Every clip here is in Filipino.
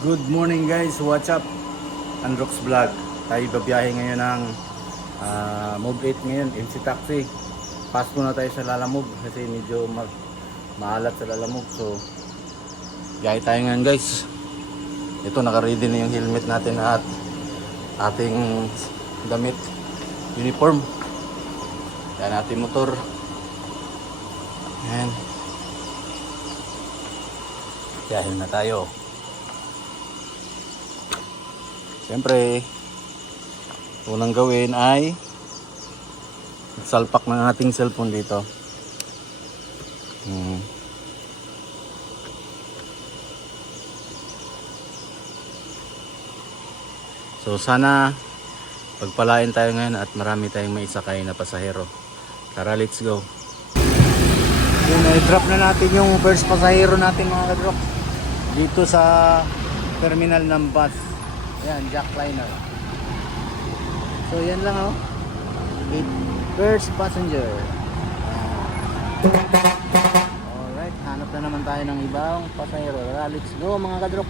Good morning guys, what's up? Androx Vlog. Tayo babiyahe ngayon ng Move 8 ngayon, MC Taxi. Pass muna tayo sa Lalamove kasi medyo maalat sa Lalamove. So, biyahe tayo ngayon guys. Ito, naka-ready na yung helmet natin at ating damit, uniform. Yan ating motor. Yan. Biyahe na tayo. Siyempre, unang gawin ay salpak ng ating cellphone dito. So sana pagpalain tayo ngayon at marami tayong maisakay na pasahero. Tara, let's go. Yun, i-drop na natin yung first pasahero natin mga ka-drop dito sa terminal ng bus. Yan, jackliner. So yan lang oh. First passenger. Alright, hanap na naman tayo ng ibang pasahero. Let's go mga kadrok.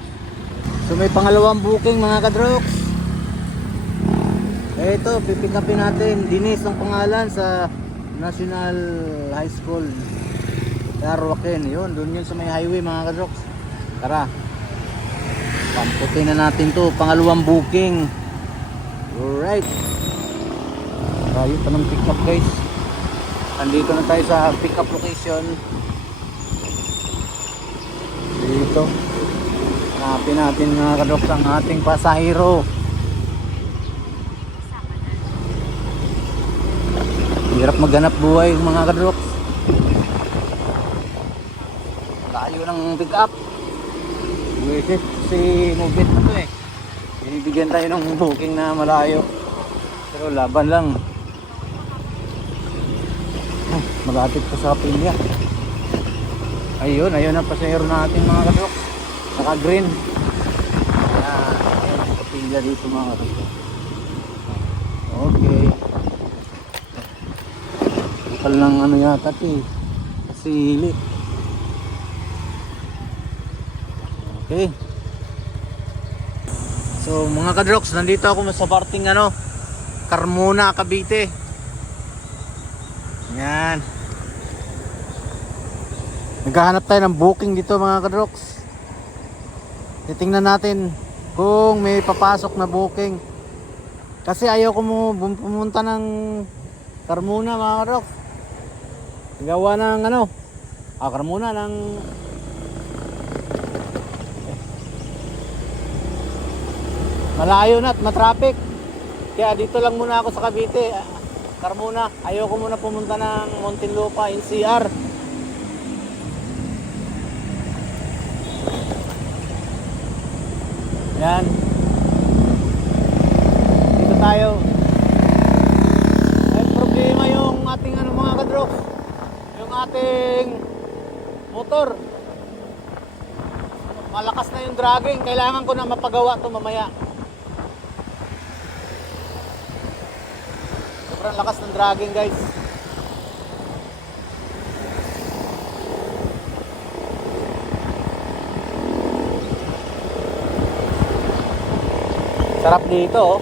So may pangalawang booking mga kadrok. Ito, pipick upin natin. Dinis ang pangalan sa National High School Tarwaken. Yun, doon yun sa may highway mga kadrok. Tara. Pamputin na natin to, pangalawang booking. Alright. Tayo pa ng pick up guys. Andito na tayo sa pick up location. Dito. Hanapin natin mga kadroks ang ating pasahero. Hirap maghanap buhay mga kadroks. Layo ng pick up. Wisit si Move 8 na to eh. Binibigyan tayo ng booking na malayo. Pero laban lang. Malapit pa sa Pinya. Ayun ang pasahero natin mga kadrok. Naka green. Ayan sa Pinya dito mga kadrok. Okay. Kapal ng ano yata eh. Sili. Okay. So mga kadroks, nandito ako sa parting Carmona, Cavite. Yan. Naghahanap tayo ng booking dito mga kadroks. Titingnan natin kung may papasok na booking. Kasi ayaw ko pumunta ng Carmona mga kadroks. Gawa ng Carmona ng malayo na at matraffic. Kaya dito lang muna ako sa Cavite, Carmona. Ayoko muna pumunta ng Muntinlupa, NCR. Yan. Dito tayo. Ay problema yung ating mga kadrok. Yung ating motor. Malakas na yung dragging. Kailangan ko na mapagawa to mamaya. Sobrang lakas ng dragging guys. Sarap dito oh.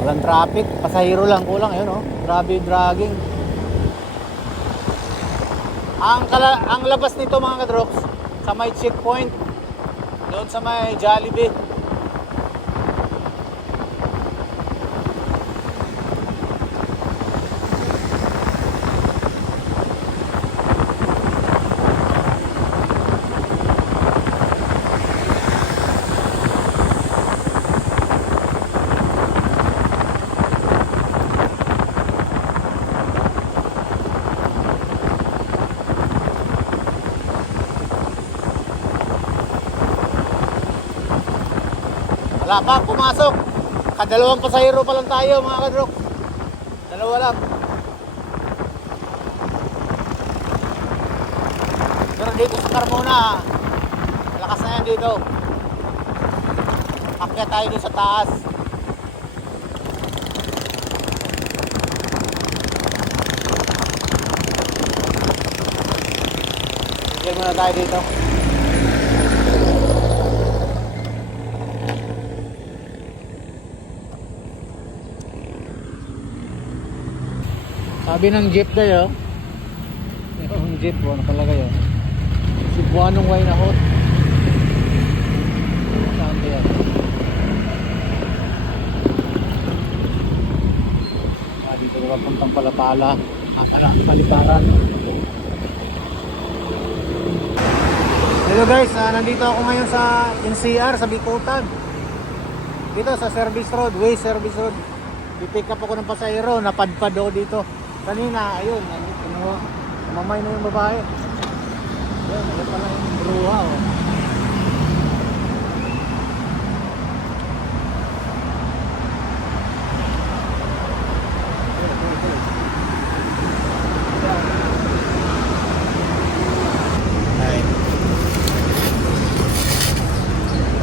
Walang traffic, pasahero lang kulang yun oh. Grabe yung dragging. Ang labas nito mga kadroks sa may checkpoint doon sa may Jollibee. Wala pa pumasok. Kadalawang pasahero pa lang tayo mga kadrok. Dalawa lang. Pero dito sa Carmona, lakas na yan dito. Akyat tayo dito sa taas. Bigyan muna tayo dito. Sabi ng jeep tayo, yung jeep po, nakalagay yun. Cebuanong wine na hot. Saan ba yan? Dito ka puntang Palapala. Paliparan. Hello guys, nandito ako ngayon sa NCR, sa Bikutan. Dito sa Service Road, Way Service Road. I-pick up ako ng pasahero, napadpad ako dito. Kanina, ayun, mamay na yung babae. Ayun, ayun pala yung bruha, oh.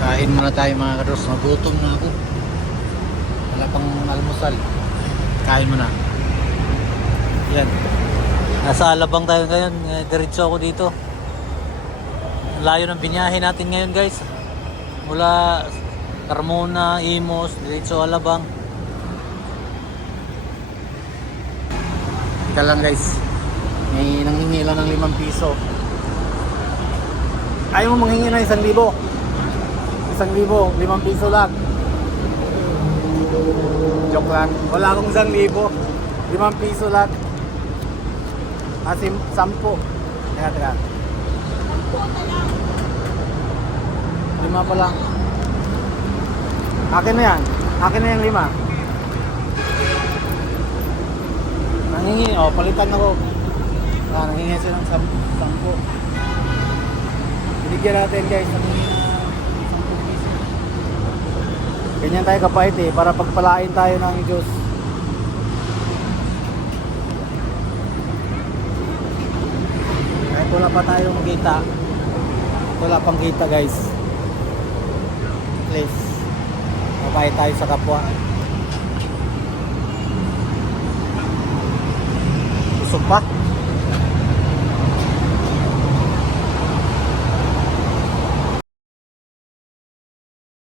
Kain muna tayo mga karos, magutom na ako. Wala pang almusal. Kain muna. Yan. Nasa Alabang tayo ngayon. Diretso ako dito. Layo ng binyahe natin ngayon guys. Mula Carmona, Imos, diretso Alabang. Ika lang guys. May nanghingi lang ng 5 piso. Ayaw mo manghingi ng 1,000. 1,000, 5 piso lang. Joke lang. Wala akong 1,000. 5 piso lang. Kasi 10. Teka. 5 pa lang. Akin na yan. Akin na yung 5. Nangingi. O, palitan ako. Nangingi siya ng 10. Binigyan natin guys. Nangingi na 10 piso. Ganyan tayo kapait eh. Para pagpalain tayo ng Diyos. Kahit wala pa tayong kita. Wala pang kita guys. Please. Mabait tayo sa kapwa. Busog pa?